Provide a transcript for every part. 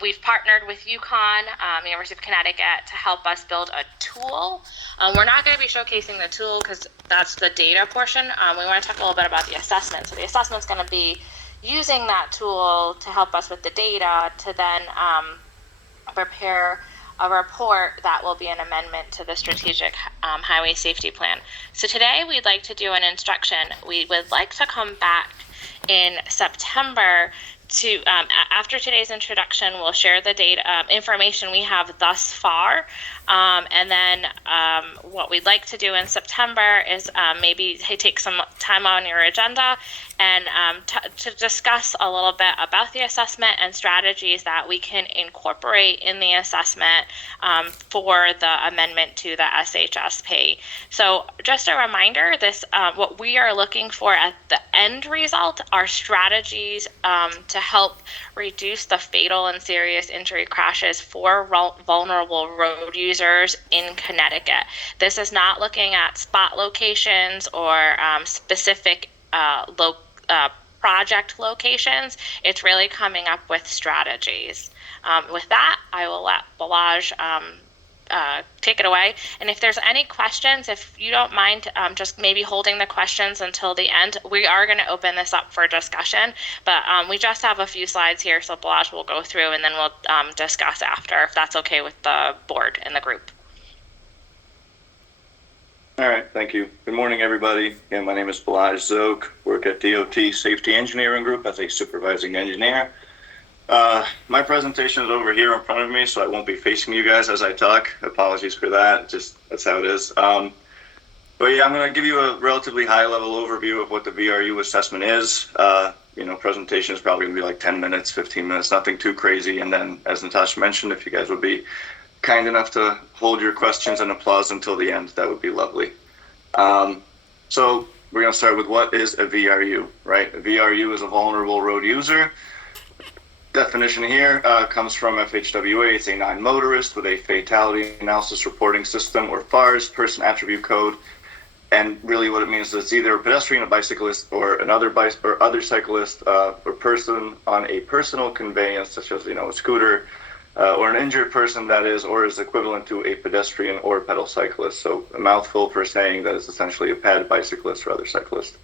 We've partnered with UConn, University of Connecticut, to help us build a tool. We're not going to be showcasing the tool because that's the data portion. We want to talk a little bit about the assessment. So the assessment's going to be using that tool to help us with the data to then prepare a report that will be an amendment to the strategic highway safety plan. So today we'd like to do an instruction. We would like to come back in September to, after today's introduction, we'll share the data information we have thus far. And then what we'd like to do in September is maybe take some time on your agenda and to discuss a little bit about the assessment and strategies that we can incorporate in the assessment for the amendment to the SHSP. So just a reminder, this what we are looking for at the end result are strategies to help reduce the fatal and serious injury crashes for vulnerable road users in Connecticut. This is not looking at spot locations or specific project locations. It's really coming up with strategies. With that, I will let Balaj take it away. And if there's any questions, if you don't mind just maybe holding the questions until the end, we are going to open this up for discussion. But we just have a few slides here, so Balaj will go through and then we'll discuss after, if that's okay with the board and the group. All right, thank you. Good morning, everybody. Again, my name is Balaj Zog, work at DOT Safety Engineering Group as a supervising engineer. My presentation is over here in front of me, so I won't be facing you guys as I talk. Apologies for that, just that's how it is. But yeah, I'm going to give you a relatively high-level overview of what the VRU assessment is. Presentation is probably going to be like 10 minutes, 15 minutes, nothing too crazy. And then, as Natasha mentioned, if you guys would be kind enough to hold your questions and applause until the end, that would be lovely. So we're going to start with what is a VRU, right? A VRU is a vulnerable road user. Definition here comes from FHWA. It's a non-motorist with a fatality analysis reporting system, or FARS, person attribute code. And really what it means is it's either a pedestrian, a bicyclist, or another other cyclist, or person on a personal conveyance, such as a scooter, or an injured person that is or is equivalent to a pedestrian or pedal cyclist. So a mouthful for saying that it's essentially a ped bicyclist or other cyclist.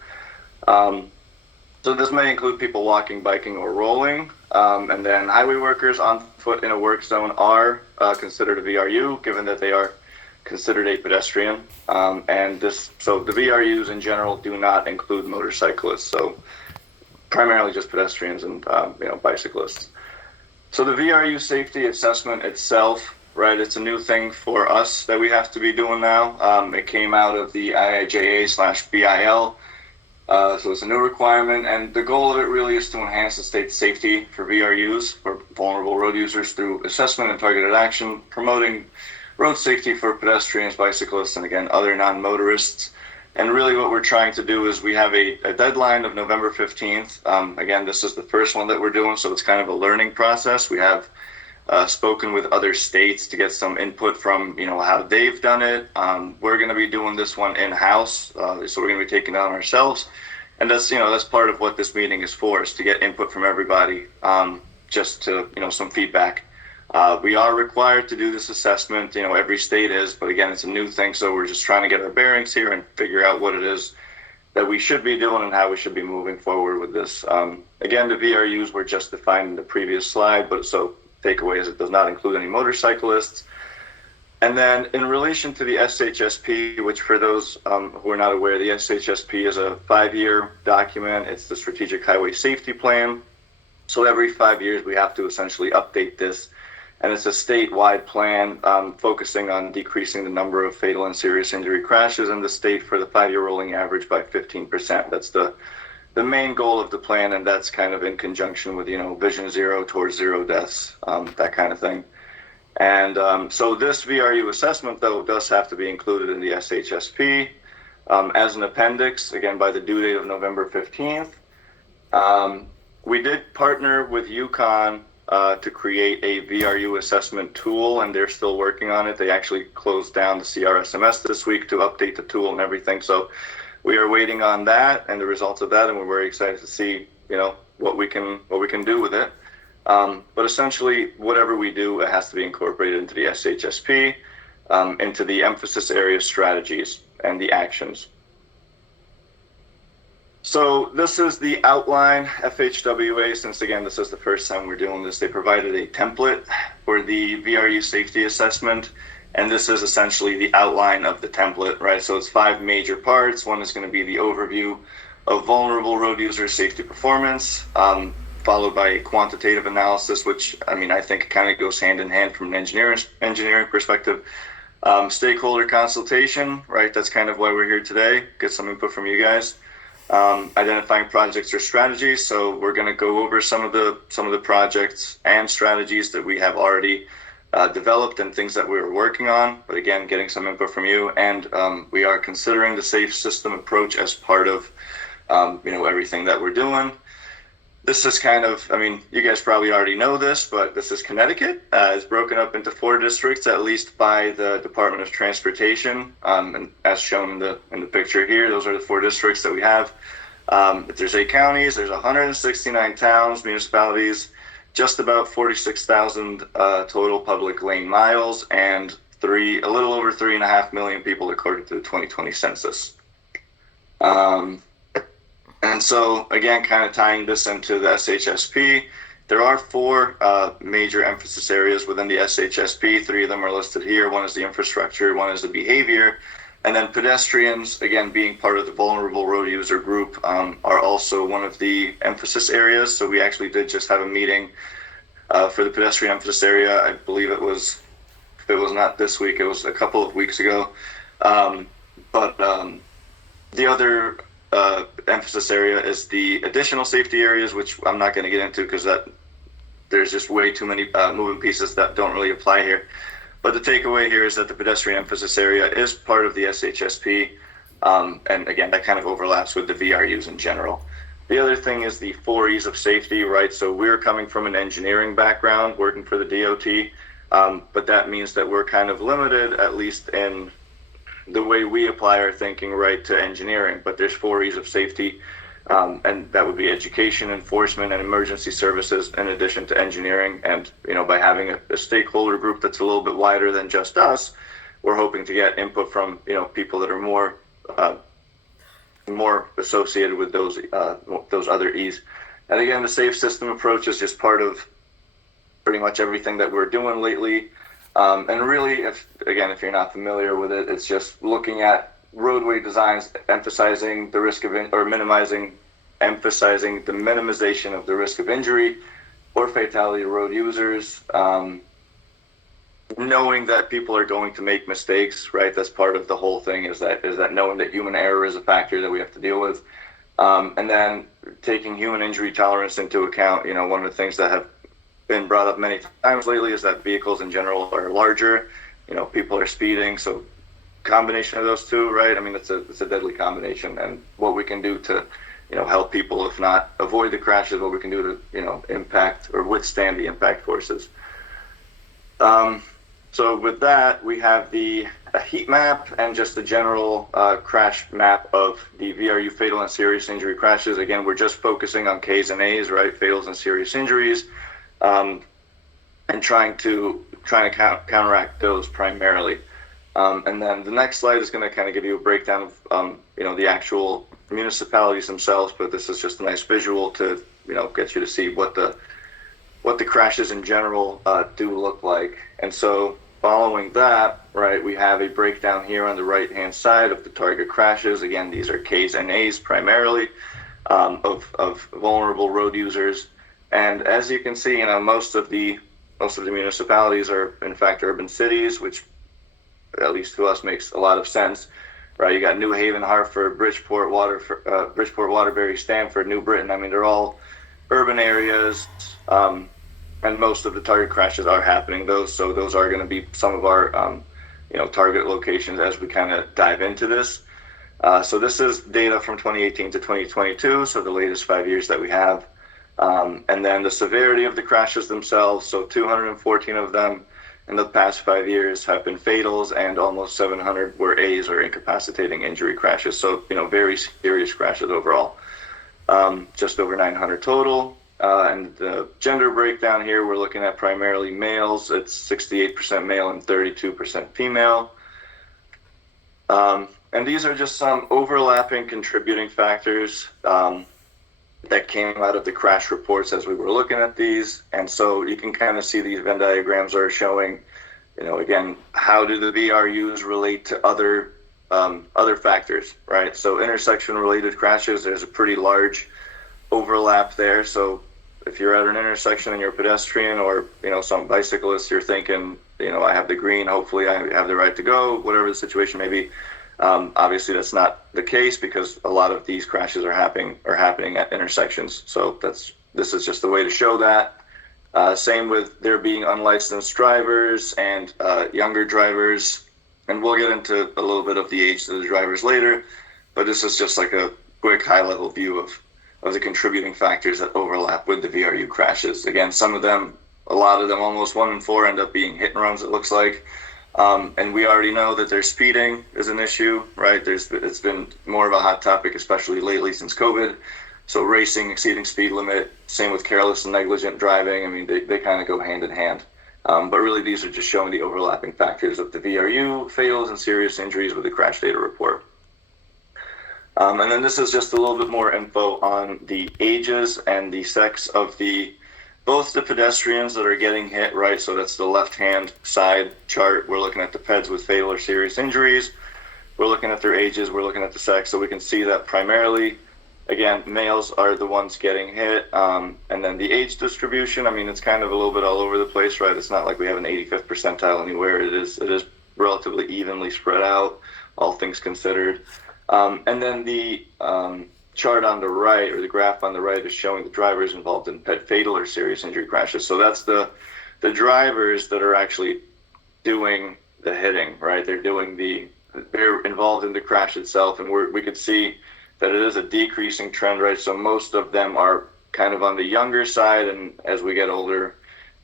So this may include people walking, biking, or rolling. And then highway workers on foot in a work zone are considered a VRU, given that they are considered a pedestrian. So the VRUs in general do not include motorcyclists. So primarily just pedestrians and bicyclists. So the VRU safety assessment itself, right, it's a new thing for us that we have to be doing now. It came out of the IIJA/BIL. So it's a new requirement, and the goal of it really is to enhance the state's safety for VRUs, for vulnerable road users, through assessment and targeted action, promoting road safety for pedestrians, bicyclists, and again, other non-motorists. And really what we're trying to do is we have a deadline of November 15th. Again, this is the first one that we're doing, so it's kind of a learning process. We have spoken with other states to get some input from, how they've done it. We're going to be doing this one in-house, so we're going to be taking it on ourselves. And that's, that's part of what this meeting is for, is to get input from everybody, just to, some feedback. We are required to do this assessment, every state is, but again, it's a new thing, so we're just trying to get our bearings here and figure out what it is that we should be doing and how we should be moving forward with this. Again, the VRUs were just defined in the previous slide, but so takeaway is it does not include any motorcyclists. And then in relation to the SHSP, which for those who are not aware, the SHSP is a 5-year document. It's the Strategic Highway Safety Plan. So every 5 years we have to essentially update this. And it's a statewide plan focusing on decreasing the number of fatal and serious injury crashes in the state for the 5-year rolling average by 15%. That's the main goal of the plan, and that's kind of in conjunction with, Vision Zero towards zero deaths, that kind of thing. And so this VRU assessment, though, does have to be included in the SHSP as an appendix, again, by the due date of November 15th. We did partner with UConn to create a VRU assessment tool, and they're still working on it. They actually closed down the CRSMS this week to update the tool and everything. So we are waiting on that and the results of that, and we're very excited to see, what we can do with it. But essentially, whatever we do, it has to be incorporated into the SHSP, into the emphasis area strategies and the actions. So this is the outline. FHWA, since again, this is the first time we're doing this, they provided a template for the VRU safety assessment. And this is essentially the outline of the template, right? So it's 5 major parts. One is going to be the overview of vulnerable road user safety performance, followed by a quantitative analysis, which I think kind of goes hand in hand from an engineering perspective. Stakeholder consultation, right? That's kind of why we're here today. Get some input from you guys. Identifying projects or strategies. So we're going to go over some of the projects and strategies that we have already developed and things that we were working on. But again, getting some input from you. And we are considering the safe system approach as part of everything that we're doing. This is kind of, you guys probably already know this, but this is Connecticut. It's broken up into 4 districts, at least by the Department of Transportation. And as shown in the picture here, those are the 4 districts that we have. There's 8 counties, there's 169 towns, municipalities, just about 46,000 total public lane miles, and a little over 3.5 million people according to the 2020 census. And so, again, kind of tying this into the SHSP, there are 4 major emphasis areas within the SHSP. 3 of them are listed here. One is the infrastructure, one is the behavior, and then pedestrians, again, being part of the vulnerable road user group, are also one of the emphasis areas. So we actually did just have a meeting for the pedestrian emphasis area. I believe it was not this week, it was a couple of weeks ago. But the other emphasis area is the additional safety areas, which I'm not going to get into because there's just way too many moving pieces that don't really apply here. But the takeaway here is that the pedestrian emphasis area is part of the SHSP, and again, that kind of overlaps with the VRUs in general. The other thing is the 4 E's of safety, right? So we're coming from an engineering background, working for the DOT, but that means that we're kind of limited, at least in the way we apply our thinking, right, to engineering. But there's 4 E's of safety, and that would be education, enforcement, and emergency services in addition to engineering. And by having a stakeholder group that's a little bit wider than just us, we're hoping to get input from people that are more associated with those other E's. And again, the safe system approach is just part of pretty much everything that we're doing lately. And really, if you're not familiar with it, it's just looking at roadway designs, emphasizing the risk of emphasizing the minimization of the risk of injury or fatality to road users. Knowing that people are going to make mistakes, right? That's part of the whole thing. Is that knowing that human error is a factor that we have to deal with, and then taking human injury tolerance into account. One of the things that have been brought up many times lately is that vehicles in general are larger. People are speeding, so combination of those two, right? It's a deadly combination, and what we can do to help people, if not avoid the crashes, what we can do to impact or withstand the impact forces. So with that, we have a heat map and just a general crash map of the VRU fatal and serious injury crashes. Again, we're just focusing on K's and A's, right? Fatals and serious injuries. And trying to counteract those primarily. And then the next slide is going to kind of give you a breakdown of the actual municipalities themselves, but this is just a nice visual to get you to see what the crashes in general do look like. And so following that, right, we have a breakdown here on the right hand side of the target crashes. Again, these are K's and A's primarily, of vulnerable road users. And as you can see, most of the municipalities are in fact urban cities, which at least to us makes a lot of sense, right? You got New Haven, Hartford, Bridgeport, Waterbury, Stamford, New Britain. They're all urban areas, and most of the target crashes are happening. Those are going to be some of our target locations as we kind of dive into this. So this is data from 2018 to 2022, so the latest 5 years that we have. And then the severity of the crashes themselves, so 214 of them in the past 5 years have been fatals, and almost 700 were A's or incapacitating injury crashes. So, very serious crashes overall. Just over 900 total. And the gender breakdown here, we're looking at primarily males. It's 68% male and 32% female. And these are just some overlapping contributing factors that came out of the crash reports as we were looking at these. And so you can kind of see these Venn diagrams are showing, again, how do the VRUs relate to other factors, right? So intersection-related crashes, there's a pretty large overlap there. So if you're at an intersection and you're a pedestrian or, some bicyclist, you're thinking, I have the green, hopefully I have the right to go, whatever the situation may be. Obviously, that's not the case because a lot of these crashes are happening at intersections. So this is just the way to show that. Same with there being unlicensed drivers and younger drivers. And we'll get into a little bit of the age of the drivers later. But this is just like a quick high-level view of the contributing factors that overlap with the VRU crashes. Again, a lot of them, almost 1 in 4 end up being hit and runs, it looks like. And we already know that there's speeding is an issue, right? It's been more of a hot topic, especially lately since COVID. So racing, exceeding speed limit, same with careless and negligent driving. I mean, they kind of go hand in hand. But really, these are just showing the overlapping factors of the VRU, fatals, and serious injuries with the crash data report. And then this is just a little bit more info on the ages and the sex of both the pedestrians that are getting hit, right? So that's the left-hand side chart. We're looking at the peds with fatal or serious injuries. We're looking at their ages. We're looking at the sex. So we can see that primarily, again, males are the ones getting hit. And then the age distribution, I mean, it's kind of a little bit all over the place, right? It's not like we have an 85th percentile anywhere. It is relatively evenly spread out, all things considered. And then the chart on the right, or the graph on the right, is showing the drivers involved in fatal or serious injury crashes. So that's the drivers that are actually doing the hitting, right? They're involved in the crash itself, and we could see that it is a decreasing trend, right? So most of them are kind of on the younger side, and as we get older,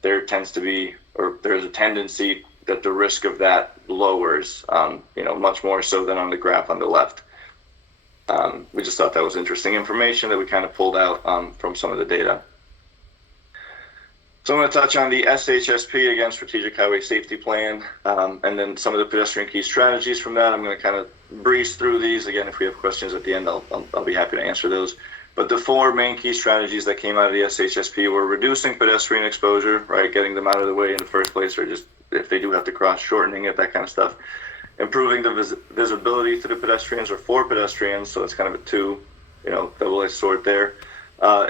there's a tendency that the risk of that lowers, much more so than on the graph on the left. We just thought that was interesting information that we kind of pulled out from some of the data. So I'm going to touch on the SHSP, again, Strategic Highway Safety Plan, and then some of the pedestrian key strategies from that. I'm going to kind of breeze through these. Again, if we have questions at the end, I'll be happy to answer those. But the 4 main key strategies that came out of the SHSP were reducing pedestrian exposure, right, getting them out of the way in the first place, or just if they do have to cross, shortening it, that kind of stuff. Improving the visibility to the pedestrians or for pedestrians, so it's kind of a double-edged sword there.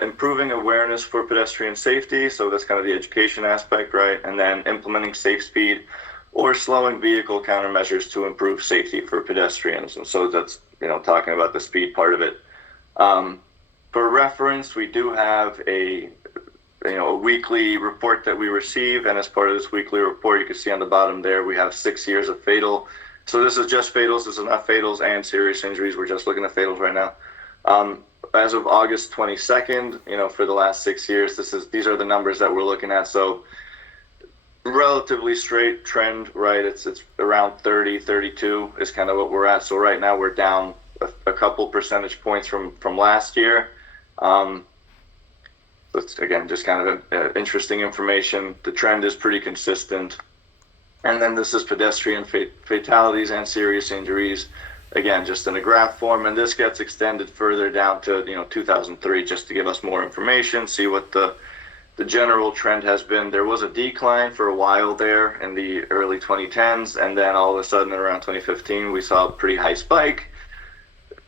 Improving awareness for pedestrian safety, so that's kind of the education aspect, right? And then implementing safe speed or slowing vehicle countermeasures to improve safety for pedestrians. And so that's, talking about the speed part of it. For reference, we do have a weekly report that we receive, and as part of this weekly report, you can see on the bottom there, we have 6 years of fatal. So this is just fatals. This is not fatals and serious injuries. We're just looking at fatals right now. As of August 22nd, for the last 6 years, these are the numbers that we're looking at. So relatively straight trend, right? It's around 30, 32 is kind of what we're at. So right now we're down a couple percentage points from last year. That's, again, just kind of interesting information. The trend is pretty consistent. And then this is pedestrian fatalities and serious injuries. Again, just in a graph form, and this gets extended further down to 2003, just to give us more information, see what the general trend has been. There was a decline for a while there in the early 2010s, and then all of a sudden around 2015, we saw a pretty high spike.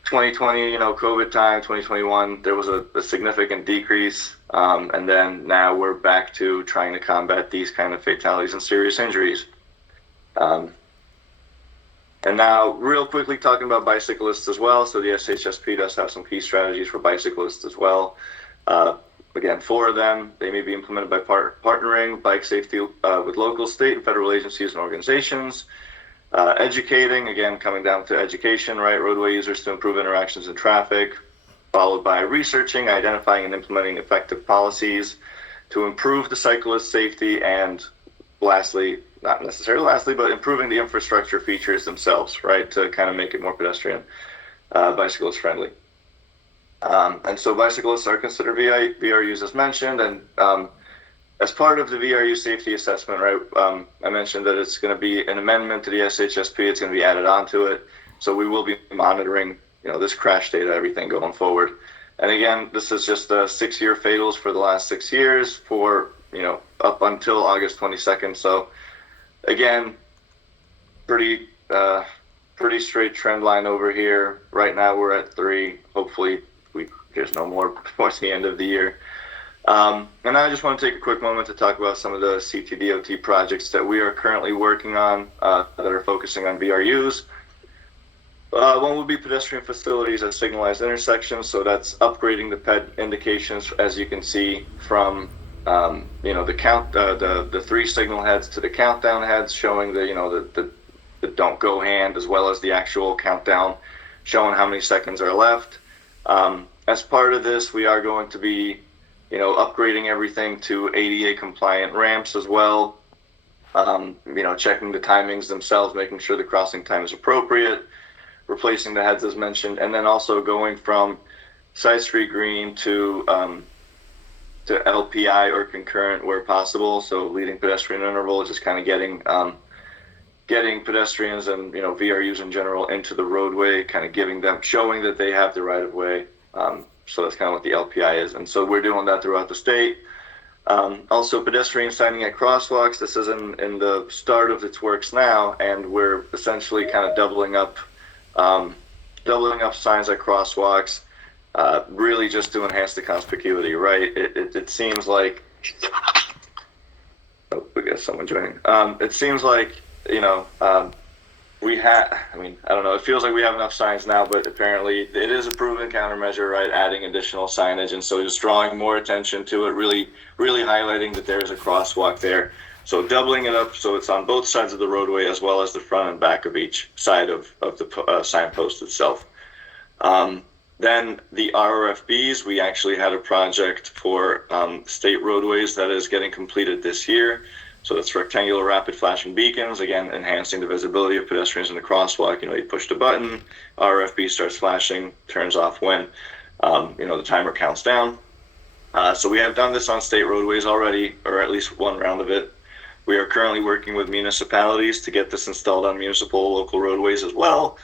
2020, COVID time, 2021, there was a significant decrease, and then now we're back to trying to combat these kind of fatalities and serious injuries. And now, real quickly, talking about bicyclists as well. So the SHSP does have some key strategies for bicyclists as well. Again, 4 of them, they may be implemented by partnering bike safety with local, state, and federal agencies and organizations. Educating, again, coming down to education, right? Roadway users to improve interactions in traffic, followed by researching, identifying, and implementing effective policies to improve the cyclist safety, and lastly, not necessarily lastly, but improving the infrastructure features themselves, right, to kind of make it more pedestrian, bicyclist friendly. And so bicyclists are considered VRUs as mentioned, and as part of the VRU safety assessment, right, I mentioned that it's going to be an amendment to the SHSP. It's going to be added onto it. So we will be monitoring, this crash data, everything going forward. And again, this is just 6-year fatals for the last 6 years for, up until August 22nd. So again, pretty straight trend line over here. Right now we're at 3. Hopefully there's no more before the end of the year. And I just want to take a quick moment to talk about some of the CTDOT projects that we are currently working on that are focusing on VRUs. One would be pedestrian facilities at signalized intersections. So that's upgrading the PED indications, as you can see from the 3 signal heads to the countdown heads, showing the don't go hand, as well as the actual countdown showing how many seconds are left. As part of this, we are going to be upgrading everything to ADA compliant ramps as well. Checking the timings themselves, making sure the crossing time is appropriate, replacing the heads as mentioned, and then also going from side street green to LPI or concurrent where possible. So leading pedestrian interval, just kind of getting pedestrians and VRUs in general into the roadway, kind of showing that they have the right of way. So that's kind of what the LPI is, and so we're doing that throughout the state. Also, pedestrian signing at crosswalks. This is in the start of its works now, and we're essentially kind of doubling up signs at crosswalks, really just to enhance the conspicuity. Right? It seems like. Oh, we got someone joining. It seems like I don't know, it feels like we have enough signs now, but apparently it is a proven countermeasure, right? Adding additional signage, and so just drawing more attention to it, really highlighting that there is a crosswalk there. So doubling it up so it's on both sides of the roadway, as well as the front and back of each side of the signpost itself. Then the RRFBs, we actually had a project for state roadways that is getting completed this year. So that's rectangular rapid flashing beacons, again, enhancing the visibility of pedestrians in the crosswalk. You push the button, RFB starts flashing, turns off when, the timer counts down. So we have done this on state roadways already, or at least one round of it. We are currently working with municipalities to get this installed on municipal local roadways as well.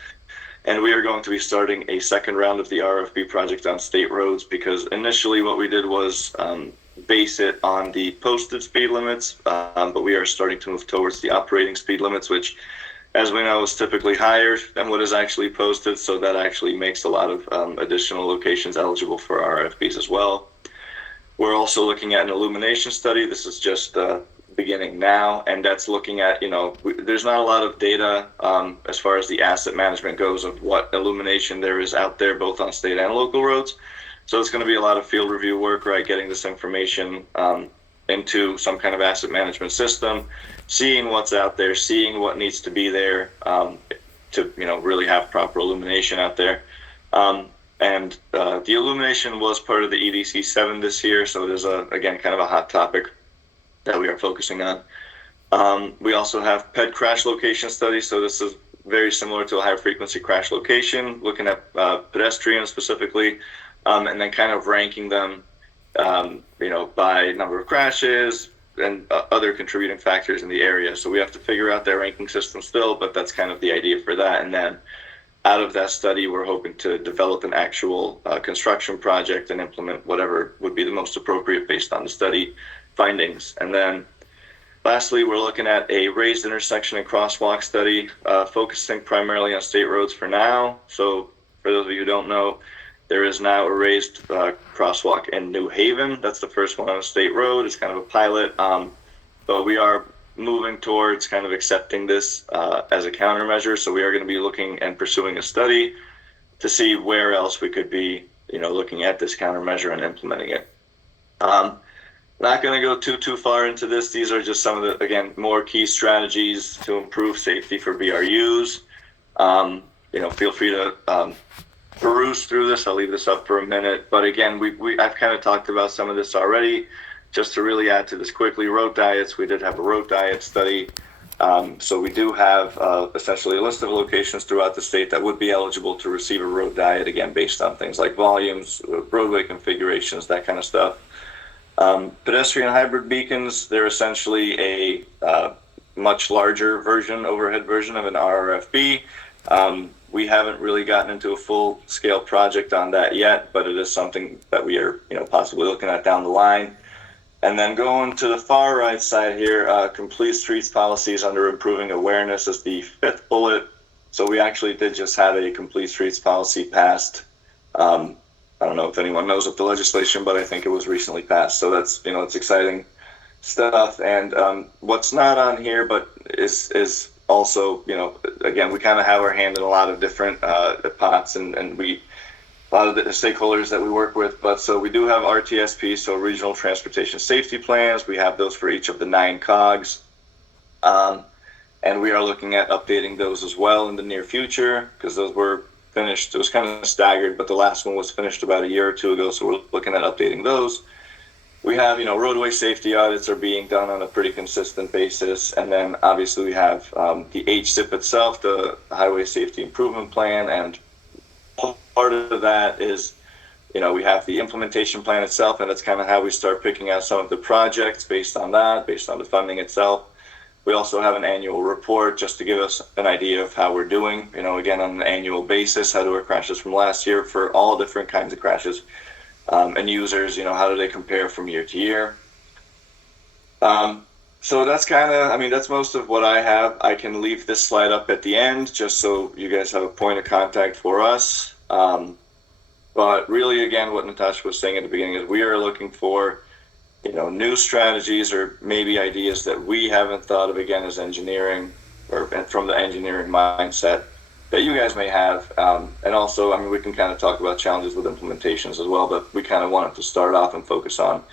And we are going to be starting a second round of the RFB project on state roads, because initially what we did was base it on the posted speed limits, but we are starting to move towards the operating speed limits, which, as we know, is typically higher than what is actually posted. So that actually makes a lot of additional locations eligible for RFBs as well. We're also looking at an illumination study. This is just beginning now, and that's looking at, there's not a lot of data as far as the asset management goes of what illumination there is out there, both on state and local roads. So it's going to be a lot of field review work, right? Getting this information into some kind of asset management system, seeing what's out there, seeing what needs to be there to really have proper illumination out there. And the illumination was part of the EDC 7 this year, so it is again kind of a hot topic that we are focusing on. We also have PED crash location studies, so this is very similar to a high frequency crash location, looking at pedestrians specifically. And then kind of ranking them, by number of crashes and other contributing factors in the area. So we have to figure out that ranking system still, but that's kind of the idea for that. And then out of that study, we're hoping to develop an actual construction project and implement whatever would be the most appropriate based on the study findings. And then lastly, we're looking at a raised intersection and crosswalk study, focusing primarily on state roads for now. So for those of you who don't know, there is now a raised crosswalk in New Haven. That's the first one on a state road. It's kind of a pilot, but we are moving towards kind of accepting this as a countermeasure. So we are going to be looking and pursuing a study to see where else we could be, looking at this countermeasure and implementing it. Not going to go too far into this. These are just some of the, again, more key strategies to improve safety for VRUs. Feel free to peruse through this. I'll leave this up for a minute. But again, I've kind of talked about some of this already. Just to really add to this quickly, road diets. We did have a road diet study So we do have essentially a list of locations throughout the state that would be eligible to receive a road diet, again, based on things like volumes, roadway configurations, that kind of stuff. Pedestrian hybrid beacons, they're essentially a much larger version, overhead version of an RRFB. We haven't really gotten into a full-scale project on that yet, but it is something that we are, possibly looking at down the line. And then going to the far right side here, complete streets policies under improving awareness is the fifth bullet. So we actually did just have a complete streets policy passed. I don't know if anyone knows of the legislation, but I think it was recently passed. So that's, it's exciting stuff. And what's not on here, but is also, again, we kind of have our hand in a lot of different pots, and a lot of the stakeholders that we work with. But so we do have RTSP, so regional transportation safety plans. We have those for each of the 9 COGs. And we are looking at updating those as well in the near future, because those were finished. It was kind of staggered, but the last one was finished about a year or two ago. So we're looking at updating those. We have, roadway safety audits are being done on a pretty consistent basis. And then obviously we have the HSIP itself, the Highway Safety Improvement Plan. And part of that is, we have the implementation plan itself, and that's kind of how we start picking out some of the projects based on that, based on the funding itself. We also have an annual report just to give us an idea of how we're doing, again, on an annual basis. How do our crashes from last year for all different kinds of crashes? And users, how do they compare from year to year? So that's that's most of what I have. I can leave this slide up at the end just so you guys have a point of contact for us. But really, again, what Natasha was saying at the beginning is we are looking for, new strategies or maybe ideas that we haven't thought of, again, as engineering or from the engineering mindset that you guys may have. And also, we can kind of talk about challenges with implementations as well, but we kind of wanted to start off and focus on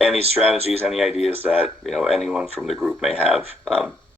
any strategies, any ideas that, anyone from the group may have.